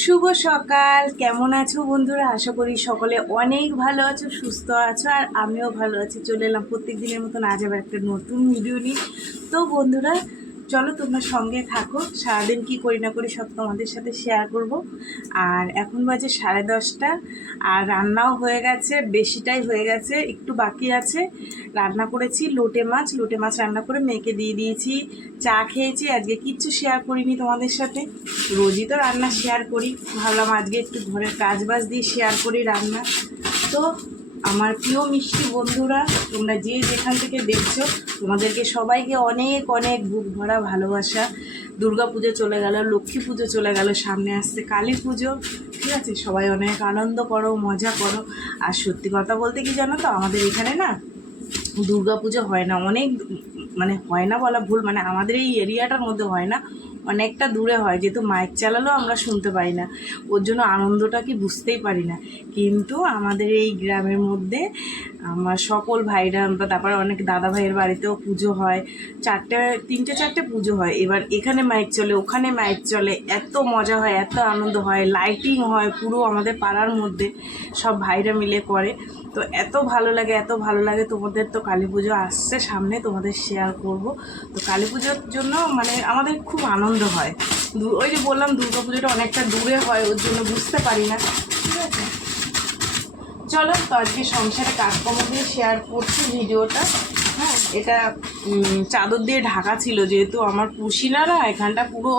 শুভ সকাল। কেমন আছো বন্ধুরা? আশা করি সকলে অনেক ভালো আছো, সুস্থ আছো, আর আমিও ভালো আছি। চলে এলাম প্রত্যেক দিনের মতন আজ আবার একটা নতুন ভিডিও নিয়ে। তো বন্ধুরা চলো তোমরা সঙ্গে থাকো, সারাদিন কী করি না করি সব তোমাদের সাথে শেয়ার করব। আর এখন বাজে 10:30, আর রান্নাও হয়ে গেছে, বেশিটাই হয়ে গেছে, একটু বাকি আছে। রান্না করেছি লোটে মাছ রান্না করে মেয়েকে দিয়ে দিয়েছি, চা খেয়েছি। আজকে কিচ্ছু শেয়ার করিনি তোমাদের সাথে, রোজই তো রান্না শেয়ার করি, ভাবলাম আজকে একটু ঘরের কাজবাজ দিয়ে শেয়ার করি রান্না। তো আমার প্রিয় মিষ্টি বন্ধুরা, তোমরা যে যেখান থেকে দেখছো তোমাদেরকে সবাইকে অনেক অনেক বুক ভরা ভালোবাসা। দুর্গা পুজো চলে গেল, লক্ষ্মী পুজো চলে গেল, সামনে আসছে কালী পুজো। ঠিক আছে, সবাই অনেক আনন্দ করো, মজা করো। আর সত্যি কথা বলতে কি জানো তো, আমাদের এখানে না দুর্গা পুজো হয় না, অনেক মানে হয় না বলা ভুল, মানে আমাদের এই এরিয়াটার মধ্যে হয় না, অনেকটা দূরে হয়, যেহেতু মাইক চালালেও আমরা শুনতে পাই না, ওর জন্য আনন্দটা কি বুঝতেই পারি না। কিন্তু আমাদের এই গ্রামের মধ্যে আমার সকল ভাইরা, তারপরে অনেক দাদা ভাইয়ের বাড়িতেও পুজো হয়, তিনটে চারটে পুজো হয়। এবার এখানে মাইক চলে, ওখানে মাইক চলে, এত মজা হয়, এত আনন্দ হয়, লাইটিং হয় পুরো আমাদের পাড়ার মধ্যে, সব ভাইরা মিলে করে। তো এত ভালো লাগে, এত ভালো লাগে। তোমাদের তো কালী পুজো আসছে সামনে, তোমাদের শেয়ার করব। তো কালী পুজোর জন্য মানে আমাদের খুব আনন্দ হয়। ওই যে বললাম দুর্গা পুজোটা অনেকটা দূরে হয়, ওর জন্য বুঝতে পারি না। ঠিক আছে, চলো তো আজকে সংসারে কাজকর্ম দিয়ে শেয়ার করছি ভিডিওটা। হ্যাঁ, এটা চাদর দিয়ে ঢাকা ছিল, যেহেতু আমার পুষিনারা এখানটা পুরো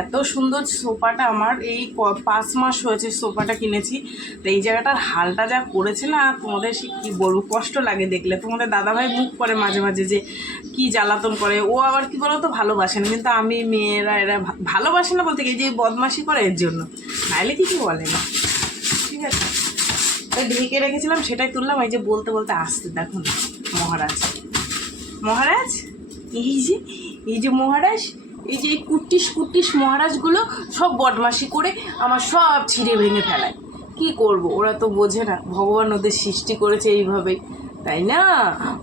এত সুন্দর। সোফাটা আমার এই 5 মাস হয়েছে সোফাটা কিনেছি। তো এই জায়গাটার হালটা যা করেছে না, তোমাদের সে কী বলবো, কষ্ট লাগে দেখলে। তোমাদের দাদাভাই মুখ করে মাঝে মাঝে যে কি জ্বালাতন করে, ও আবার কি বলো তো, ভালোবাসে না। কিন্তু আমি মেয়েরা এরা ভালোবাসে না বলতে কি, যে বদমাশি করে এর জন্য, নাইলে কিছু বলে না। ঠিক আছে, ঢেকে রেখেছিলাম সেটাই তুললাম। এই যে বলতে বলতে আসতে দেখুন মহারাজ, মহারাজ এই যে মহারাজ, এই যে এই কুট্টিস মহারাজগুলো সব বদমাশি করে আমার সব ছিঁড়ে ভেঙে ফেলায়। কি করব, ওরা তো বোঝে না, ভগবান ওদের সৃষ্টি করেছে এইভাবেই, তাই না?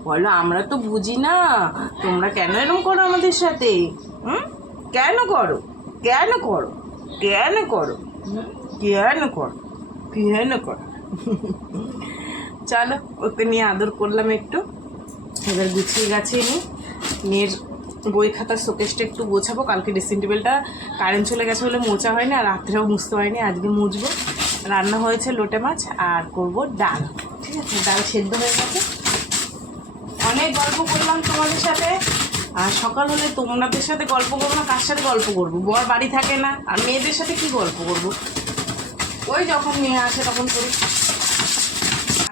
বলো, আমরা তো বুঝি না, তোমরা কেন এরকম করো আমাদের সাথে? কেন করো, কেন করো, কেন করো, কেন করো, কেন করো? চলো, ওকে নিয়ে আদর করলাম একটু। এবার গুছিয়ে গাছিয়ে নিই, মেয়ের বই খাতার শোকেসটা একটু গোছাবো। কালকে ড্রেসিং টেবিলটা কারেন্ট চলে গেছে বলে মোছা হয়নি, আর রাত্রেও মুছতে হয়নি, আজকে মুছবো। রান্না হয়েছে লোটে মাছ, আর করব ডাল। ঠিক আছে, ডাল সেদ্ধ হয়ে গেছে। অনেক গল্প করলাম তোমাদের সাথে, আর সকাল হলে তোমাদের সাথে গল্প করবো না, কার সাথে গল্প করবো? বর বাড়ি থাকে না, আর মেয়েদের সাথে কি গল্প করবো? ওই যখন মেয়ে আসে তখন করি।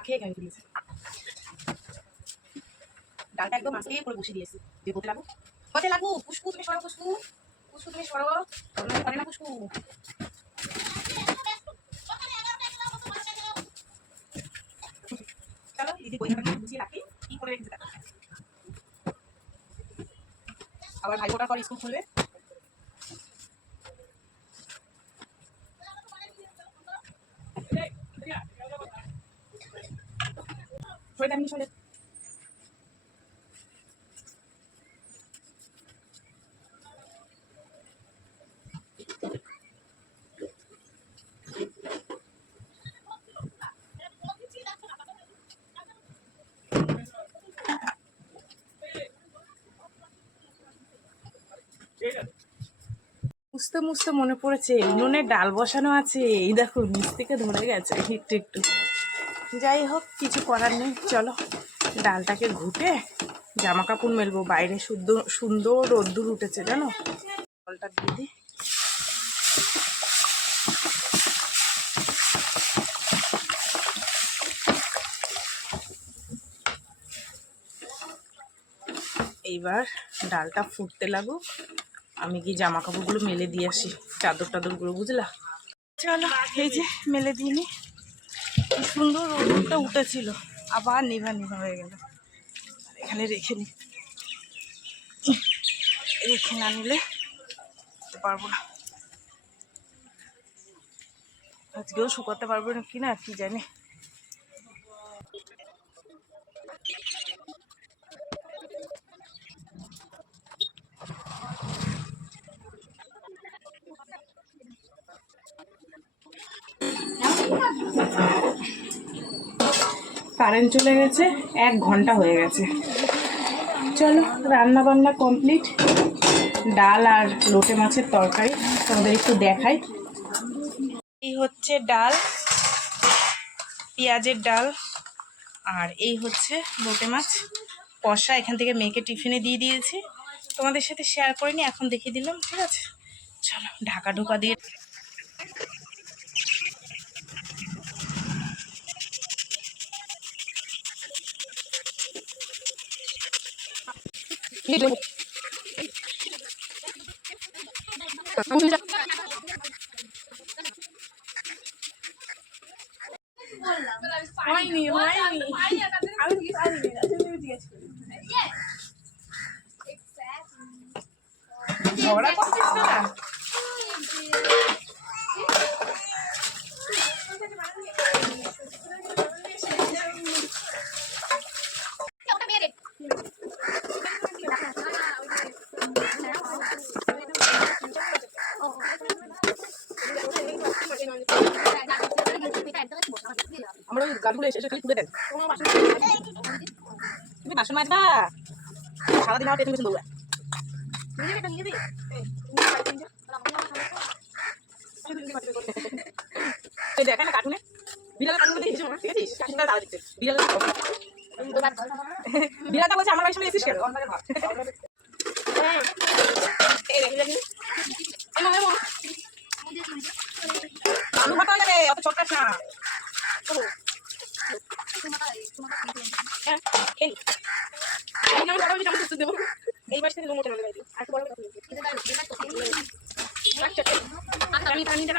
খেয়ে গাড়ি তুলেছে, ডালটা একদম আস্তে করে বসে দিয়েছি, যে হতে লাগু পুষ্পু, তুমি সরো, পুষ্পু পুষ্পু তুমি সরো, পারে না পুষ্পু। চলো দিদি বই খাতা গুছিয়ে রাখি, কি করে রেখেছে দেখো। আবার ভাই ফোটার পর স্কুল খুলবে। সরে মুছতে মুছতে মনে পড়েছে উনুনে ডাল বসানো আছে, এই দেখো নিচ থেকে ধরে গেছে একটু একটু। যাই হোক, কিছু করার নেই। চলো ডালটাকে ঘুটে জামা কাপড় মেলবো, বাইরে সুন্দর রোদ্দুর উঠেছে জানো। জলটা দিয়ে দিই। এইবার ডালটা ফুটতে লাগুক, আমি কি জামা কাপড়গুলো মেলে দিয়ে আসি, চাদর টাদরগুলো, বুঝলা? চলো এই যে মেলে দিয়ে নি। কি সুন্দর রোদটা উঠেছিল, আবার নিভা নিভা হয়ে গেল। এখানে রেখে নি, রেখে না নিলে পারবো না, আজকেও শুকাতে পারবো না কি না কি জানি। কারেন্ট চলে গেছে, 1 ঘন্টা হয়ে গেছে। চলো রান্না বান্না কমপ্লিট। ডাল আর লোটে মাছের তরকারি তোমাদের একটু দেখাই। এই হচ্ছে ডাল, পেঁয়াজের ডাল, আর এই হচ্ছে লোটে মাছ কষা। এখান থেকে মেয়েকে টিফিনে দিয়ে দিয়েছি, তোমাদের সাথে শেয়ার করিনি, এখন দেখিয়ে দিলাম। ঠিক আছে, চলো ঢাকা ঢোকা দিয়ে হয়নি হয়নি আমি জিজ্ঞেস করি ঝগড়া করছিস না? আমরা ওই গাছগুলো এসে খালি তুলে দেন। তুমি বাসন মাজবা সারাদিন আমার পেছন পেছন দৌড়া। দেখা না কার্টুনে বিড়ালের কার্টুন দেখেছিস? দেখেছিস? কার্টুনটা তারা দেখছে বিড়ালের বিড়ালটা বলছে আমার বাড়ির সামনে এসেছিস কেন? আলু ভাত হবে অত ছোট না। এই বাস থেকে লোমো চলে যাবে আর বড় আমি পানি দেব।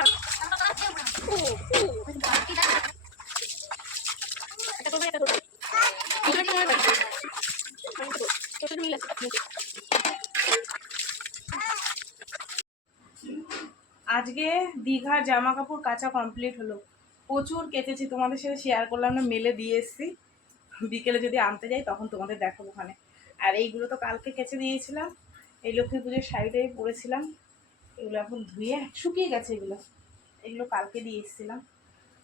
আজকে দীঘার জামা কাপড় কাচা কমপ্লিট হলো। প্রচুর কেচেছি, তোমাদের সাথে শেয়ার করলাম না, মেলে দিয়ে এসেছি। বিকেলে যদি আনতে যাই তখন তোমাদের দেখাবো ওখানে। আর এইগুলো তো কালকে কেচে দিয়েছিলাম, এই লক্ষ্মী পুজোর শাড়িটাই পরেছিলাম। এগুলো এখন ধুয়ে শুকিয়ে গেছে, এগুলো এগুলো কালকে দিয়ে এসেছিলাম।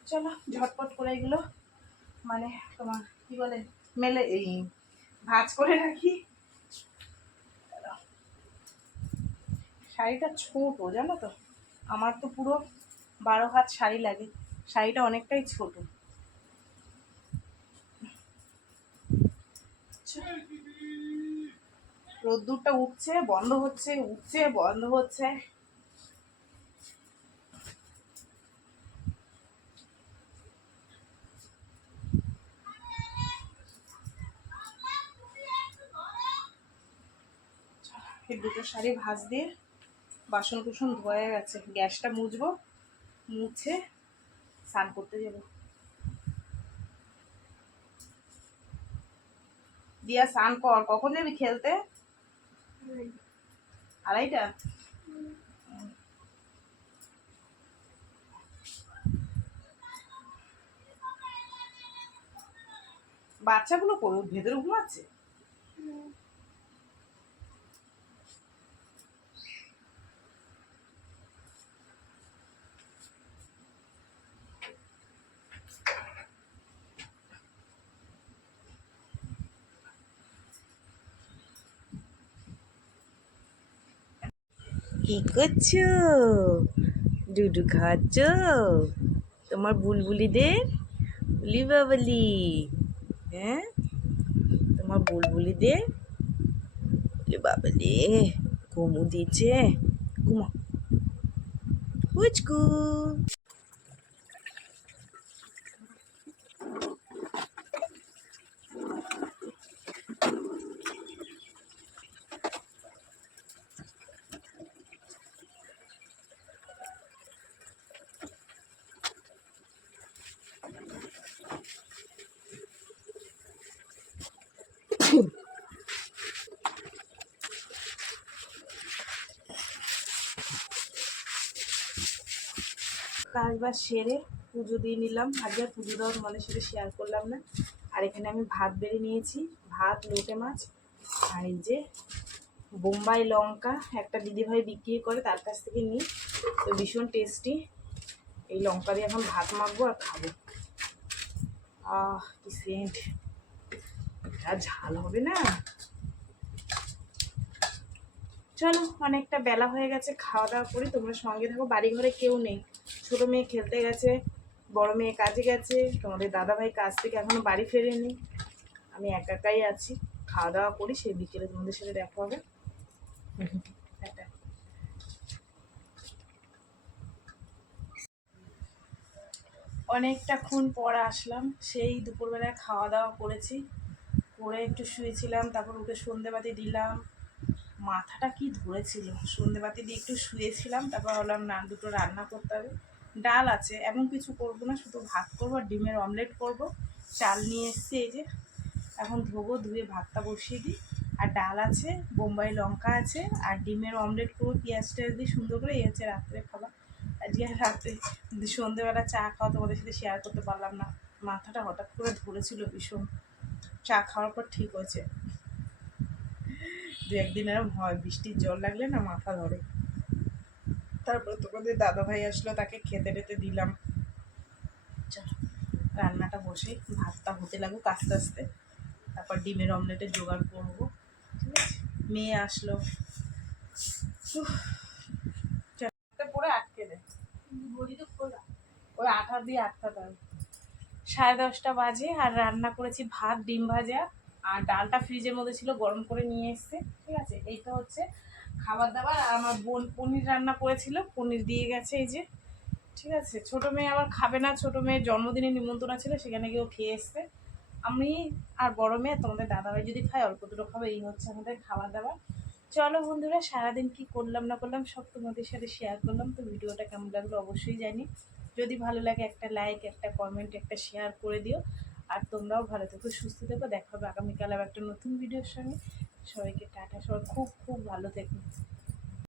চলো ঝটপট করে এগুলো মানে তোমার কি বলে মেলে এই ভাঁজ করে রাখি। শাড়িটা ছোট জানো তো, আমার তো পুরো 12 হাত শাড়ি লাগে, শাড়িটা অনেকটাই ছোট। রোদ্দুরটা উঠছে বন্ধ হচ্ছে, উঠছে বন্ধ হচ্ছে। এই দুটো শাড়ি ভাঁজ দিয়ে বাসন কুসন ধোয়া গেছে, গ্যাসটা মুছবো, মুছে স্নান করতে যাবো। দিয়া স্নান কর, কখন যাবি খেলতে? 2:30। বাচ্চাগুলো করুক, ভেতরে ঘুমাচ্ছে। কি করছো? ডুডু খাচ্ছ তোমার বুলবুলিদের? বুলি বাবলি, হ্যাঁ তোমার বুলবুলিদের বাবলি ঘুমু দিচ্ছে। ঘুমা পুচকু। কাজ বাজ সেরে পুজো দিয়ে নিলাম। আজকে পুজো দেওয়া তোমাদের সাথে শেয়ার করলাম না। আর এখানে আমি ভাত বেড়ে নিয়েছি, ভাত, লোটে মাছ, আর এই যে বোম্বাই লঙ্কা একটা দিদিভাই বিক্রি করে, তার কাছ থেকে নিই, তো ভীষণ টেস্টি। এই লঙ্কা দিয়ে এখন ভাত মাখবো আর খাবো। কি সেন্ট, আর ঝাল হবে না। চলো, অনেকটা বেলা হয়ে গেছে, খাওয়া দাওয়া করি, তোমরা সঙ্গে থাকো। বাড়ি ঘরে কেউ নেই, ছোটো মেয়ে খেলতে গেছে, বড় মেয়ে কাজে গেছে, তোমাদের দাদাভাই কাজ থেকে এখনো বাড়ি ফেরেনি, আমি একাই আছি। খাওয়া দাওয়া করি, সেই বিকেলে তোমাদের সাথে দেখা হবে। অনেকটাক্ষণ পর আসলাম, সেই দুপুরবেলায় খাওয়া দাওয়া করেছি, করে একটু শুয়েছিলাম, তারপর উঠে সন্ধেবাতি দিলাম। মাথাটা কি ধরেছিল, সন্ধেবাতি দিয়ে একটু শুয়েছিলাম, তারপর বললাম না, দুটো রান্না করতে হবে। ডাল আছে, এমন কিছু করবো না, শুধু ভাত করবো আর ডিমের অমলেট করব। চাল নিয়ে এসছি, এই যে এখন ধোবো, ধুয়ে ভাতটা বসিয়ে দিই। আর ডাল আছে, বোম্বাই লঙ্কা আছে, আর ডিমের অমলেট করবো পেঁয়াজ টেয়াজ দিয়ে সুন্দর করে। এই হচ্ছে রাত্রে খাবার। আজকে রাত্রে সন্ধেবেলা চা খাওয়া তোমাদের সাথে শেয়ার করতে পারলাম না, মাথাটা হঠাৎ করে ধরেছিল ভীষণ। চা খাওয়ার পর ঠিক হয়েছে। দু একদিন এরকম হয়, বৃষ্টির জল লাগলে না মাথা ধরে। তারপরে তোমাদের দাদাভাই আসলো, তাকে খেতে টেতে দিলাম। চলো রান্নাটা বসে, ভাতটা হতে লাগুক আস্তে আস্তে, তারপর ডিমের অমলেটের জোগাড় করবো। ঠিক আছে, মেয়ে আসলো, পরে আটকে দেয়, ওই আঠা দিয়ে আটকাতে হবে। 10:30 বাজে, আর রান্না করেছি ভাত, ডিম ভাজা, আর ডালটা ফ্রিজের মধ্যে ছিল, গরম করে নিয়ে এসছে। ঠিক আছে, এইটা হচ্ছে খাবার দাবার। আর আমার বোন পনির রান্না করেছিল, পনির দিয়ে গেছে, এই যে। ঠিক আছে, ছোটো মেয়ে আবার খাবে না, ছোটো মেয়ের জন্মদিনে নিমন্ত্রণ ছিল, সেখানে গিয়েও খেয়ে এসছে। আমি আর বড় মেয়ে, তোমাদের দাদাভাই যদি খায় অল্প দুটো খাবে, এই হচ্ছে আমাদের খাবার দাবার। চলো বন্ধুরা, সারাদিন কি করলাম না করলাম সব তোমাদের সাথে শেয়ার করলাম। তো ভিডিওটা কেমন লাগলো অবশ্যই জানি, যদি ভালো লাগে একটা লাইক, একটা কমেন্ট, একটা শেয়ার করে দিও। আর তোমরাও ভালো থেকো, সুস্থ থেকো, দেখা হবে আগামীকাল আবার একটা নতুন ভিডিওর সঙ্গে। সবাইকে টাটা, সবাই খুব খুব ভালো থেকো।